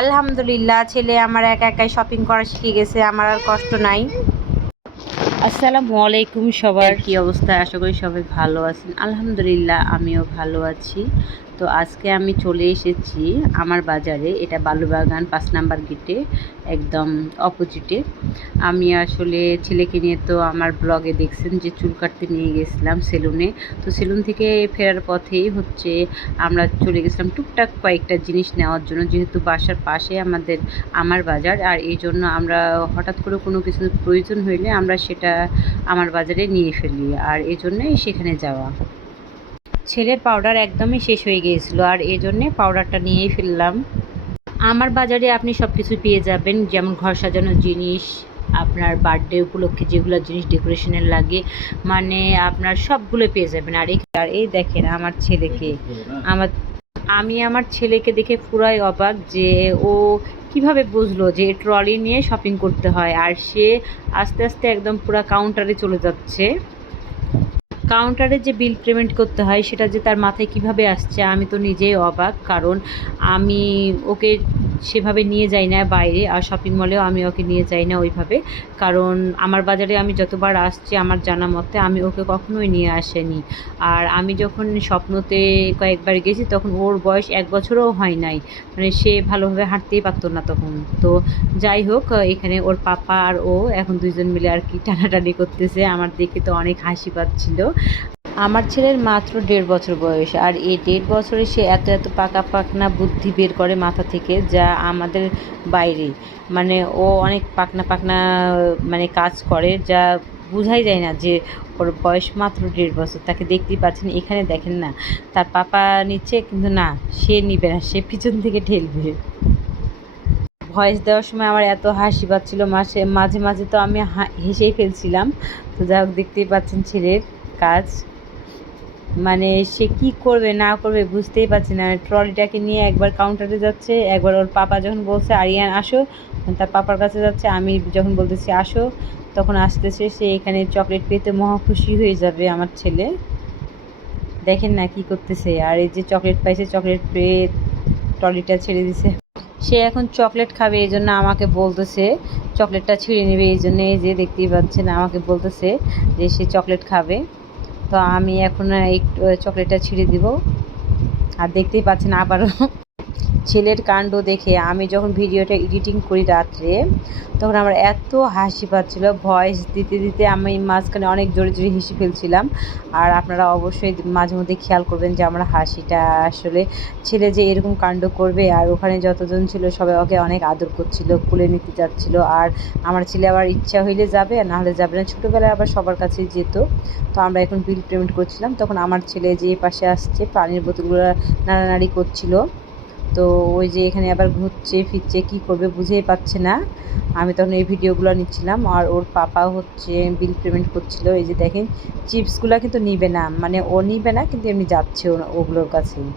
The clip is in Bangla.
আলহামদুলিল্লাহ ছেলে আমার একা একাই শপিং করা শিখে গেছে আমার আর কষ্ট নাই। আসসালামু আলাইকুম সবার। কি অবস্থা? আশা করি সবাই ভালো আছেন। আলহামদুলিল্লাহ আমিও ভালো আছি। তো আজকে আমি চলে এসেছি আমার বাজারে। এটা বালুবাগান পাঁচ নাম্বার গেটে, একদম অপোজিটে। আমি আসলে ছেলেকে নিয়ে তো আমার ব্লগে দেখছেন যে চুল কাটতে নিয়ে গেছিলাম সেলুনে। তো সেলুন থেকে ফেরার পথেই হচ্ছে আমরা চলে গেছিলাম টুকটাক কয়েকটা জিনিস নেওয়ার জন্য, যেহেতু বাসার পাশে আমাদের, আমার বাজার। আর এই জন্য আমরা হঠাৎ করে কোনো কিছু প্রয়োজন হইলে আমরা সেটা আমার বাজারে নিয়ে ফেলি। আর এই জন্যই সেখানে যাওয়া। ছেলের পাউডার একদমই শেষ হয়ে গিয়েছিল আর এই জন্যে পাউডারটা নিয়েই ফেললাম। আমার বাজারে আপনি সব কিছু পেয়ে যাবেন, যেমন ঘর সাজানোর জিনিস, আপনার বার্থডে উপলক্ষে যেগুলো জিনিস ডেকোরেশনের লাগে মানে আপনার সবগুলো পেয়ে যাবেন। আর আর এই দেখেন আমার ছেলেকে। আমার আমি আমার ছেলেকে দেখে পুরাই অবাক যে ও কীভাবে বুঝলো যে ট্রলি নিয়ে শপিং করতে হয়। আর সে আস্তে আস্তে একদম পুরা কাউন্টারে চলে যাচ্ছে। কাউন্টারে যে বিল পেমেন্ট করতে হয়, সেটা যে তার মাথায় কীভাবে আসছে, আমি তো নিজেই অবাক। কারণ আমি ওকে সেভাবে নিয়ে যাই না বাইরে আর শপিং মলেও আমি ওকে নিয়ে যাই না ওইভাবে। কারণ আমার বাজারে আমি যতবার আসছি আমার জানা মতে আমি ওকে কখনোই নিয়ে আসেনি। আর আমি যখন স্বপ্নতে কয়েকবার গেছি তখন ওর বয়স এক বছরও হয় নাই। মানে সে ভালোভাবে হাঁটতেই পারতো না তখন। তো যাই হোক, এখানে ওর পাপা আর ও এখন দুইজন মিলে আর কি টানাটানি করতেছে। আমার দেখে তো অনেক হাসি পাচ্ছিল। আমার ছেলের মাত্র দেড় বছর বয়স, আর এই দেড় বছরে সে এত এত পাকা পাকনা বুদ্ধি বের করে মাথা থেকে যা আমাদের বাইরে। মানে ও অনেক পাকনা পাকনা মানে কাজ করে যা বোঝাই যায় না যে ওর বয়স মাত্র দেড় বছর। তাকে দেখতেই পাচ্ছেন, এখানে দেখেন না, তার পাপা নিচ্ছে কিন্তু না, সে নিবে না, সে পিছন থেকে ঠেলবে। ভয়েস দেওয়ার সময় আমার এত হাসি পাচ্ছিল, মাসে, মাঝে মাঝে তো আমি হেসেই ফেলছিলাম। তো যা হোক, দেখতেই পাচ্ছেন ছেলের কাজ। মানে সে কি করবে, না করবে বুঝতেই পারছে না। ট্রলিটাকে নিয়ে একবার কাউন্টারে যাচ্ছে, একবার ওর পাপা যখন বলছে, আরিয়ান, আসো। তার পাপার কাছে যাচ্ছে, আমি যখন বলতেছি, আসো। তখন আসতেছে, সে এখানে চকলেট পেতে মহা খুশি হয়ে যাবে আমার ছেলে। দেখেন না কি করতেছে, আর এই যে চকলেট পাইছে চকলেট পেয়ে ট্রলিটা ছেড়ে দিছে। সে এখন চকলেট খাবে, এই জন্য আমাকে বলতেছে চকলেটটা ছিঁড়ে নেবে। এই জন্য এই যে দেখতেই পাচ্ছেন, আমাকে বলতেছে যে সে চকলেট খাবে। তো আমি এখন একটু চকলেটটা ছিঁড়ে দিব। আর দেখতেই পাচ্ছেন আবারও। ছেলের কাণ্ড দেখে আমি যখন ভিডিওটা এডিটিং করি রাত্রে, তখন আমার এত হাসি পাচ্ছিলো, ভয়েস দিতে দিতে আমি মাঝখানে অনেক জোরে জোরে হেসে ফেলছিলাম। আর আপনারা অবশ্যই মাঝে মধ্যে খেয়াল করবেন যে আমার হাসিটা আসলে ছেলে যে এরকম কাণ্ড করবে আর ওখানে যতজন ছিল সবাই ওকে অনেক আদর করছিল, কুলে নিতে যাচ্ছিল আর আমার ছেলে আবার ইচ্ছা হইলে যাবে আর নাহলে যাবে না। ছোটোবেলায় আবার সবার কাছেই যেত, তো আমরা এখন বিল পেমেন্ট করছিলাম। তখন আমার ছেলে যে পাশে আসছে, পানির বোতলগুলো নাড়ানাড়ি করছিল। তো ওই যে এখানে আবার ঘুরছে, ফিরছে, কি করবে বুঝেই পাচ্ছে না। আমি তখন এই ভিডিওগুলো নিচ্ছিলাম আর ওর পাপা হচ্ছে বিল পেমেন্ট করছিল। এই যে দেখেন চিপসগুলো কিন্তু নিবে না। মানে ও নিবে না, কিন্তু এমনি যাচ্ছে ওগুলোর কাছেই